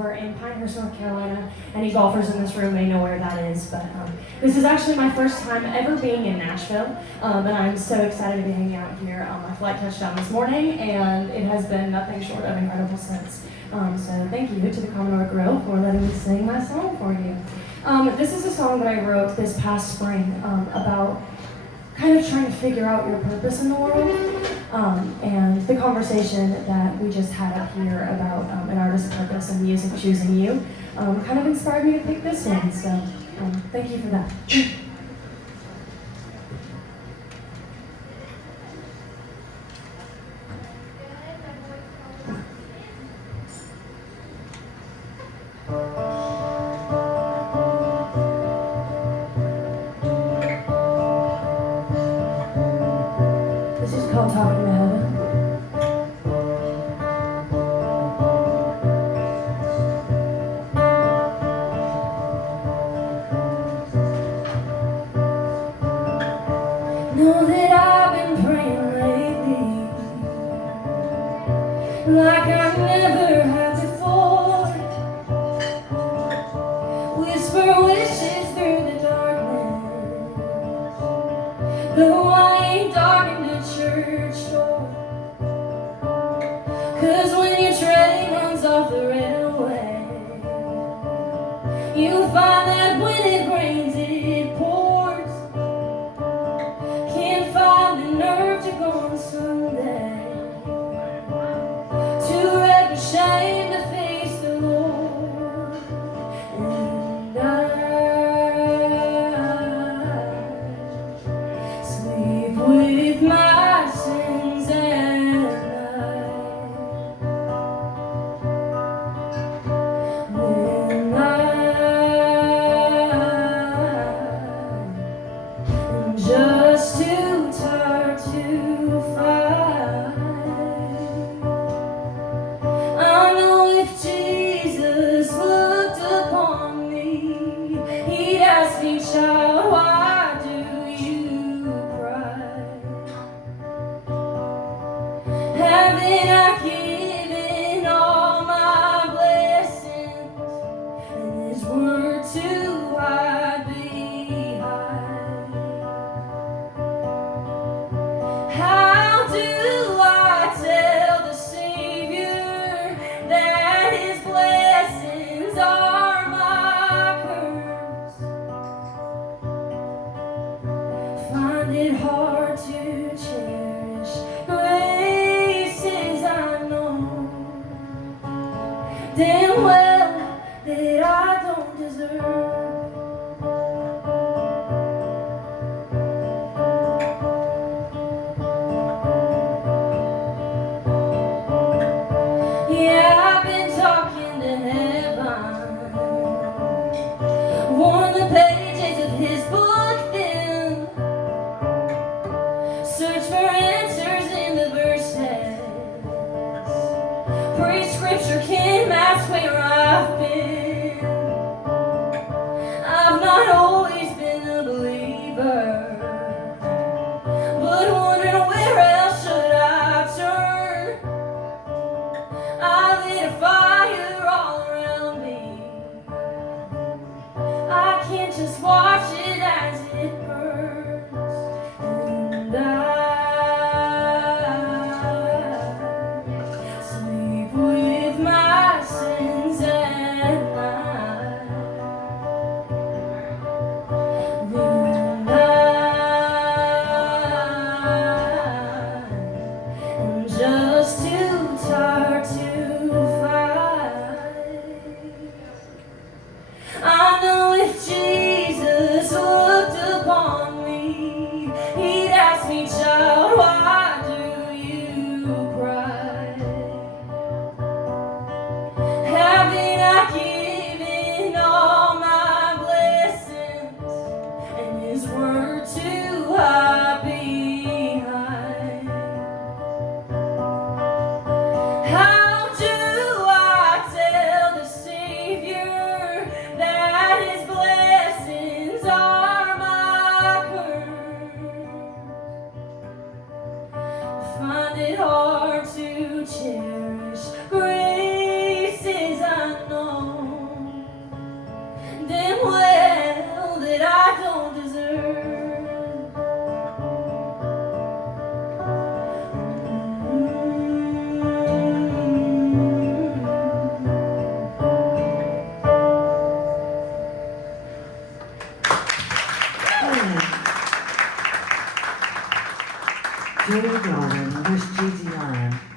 over in Pinehurst, North Carolina. Any golfers in this room may know where that is, but this is actually my first time ever being in Nashville, and I'm so excited to be hanging out here. My flight touched down this morning, and it has been nothing short of incredible since. So thank you to the Commodore Grill for letting me sing my song for you. This is a song that I wrote this past spring about kind of trying to figure out your purpose in the world, and the conversation that we just had up here about an artist's purpose and music choosing you kind of inspired me to pick this one, so thank you for that. This is called Talkin to Heaven. Know that I've been praying lately like I've never had before. Whisper wishes through the darkness, though I ain't darkened the church door. 'Cause when your train runs off the railway, you'll find that when it rains it pours. Can't find the nerve to go on Sunday, too red and ashamed to face the Lord. And I sleep with my sins at night. When I'm just too tired to fight. I know if Jesus looked upon me, he'd ask me, child, why do you cry? Haven't I given all my blessings and his word to hide behind? How do I tell the Savior that his blessings are my curse? Find it hard to cherish graces I know damn well that I don't deserve. Yeah, I've been talking to heaven, worn the pages of his book thin, search for answers in the verses, pray scripture can mask where I've been. dear daughter, Mother's GGR.